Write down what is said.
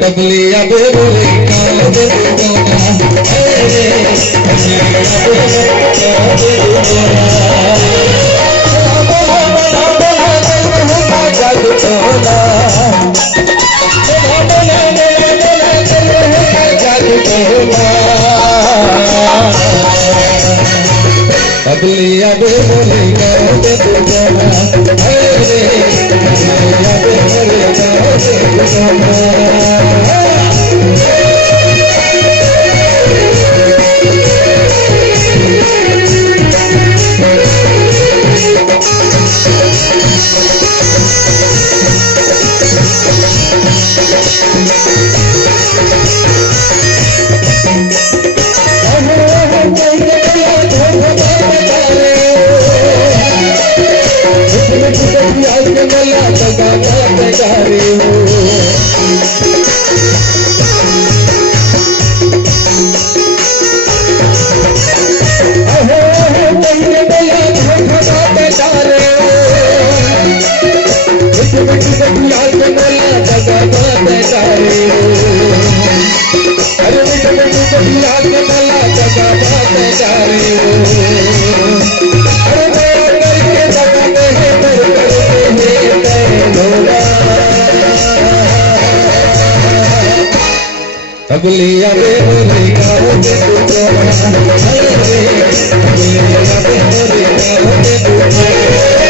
तबलिया बोले काले दुनिया रे तबलिया बोले काले दुनिया जग तोला जग तोला तबलिया बोले काले दुनिया रे तबलिया बोले काले दुनिया तबलिया बोले काले दुनिया रे तबलिया बोले काले दुनिया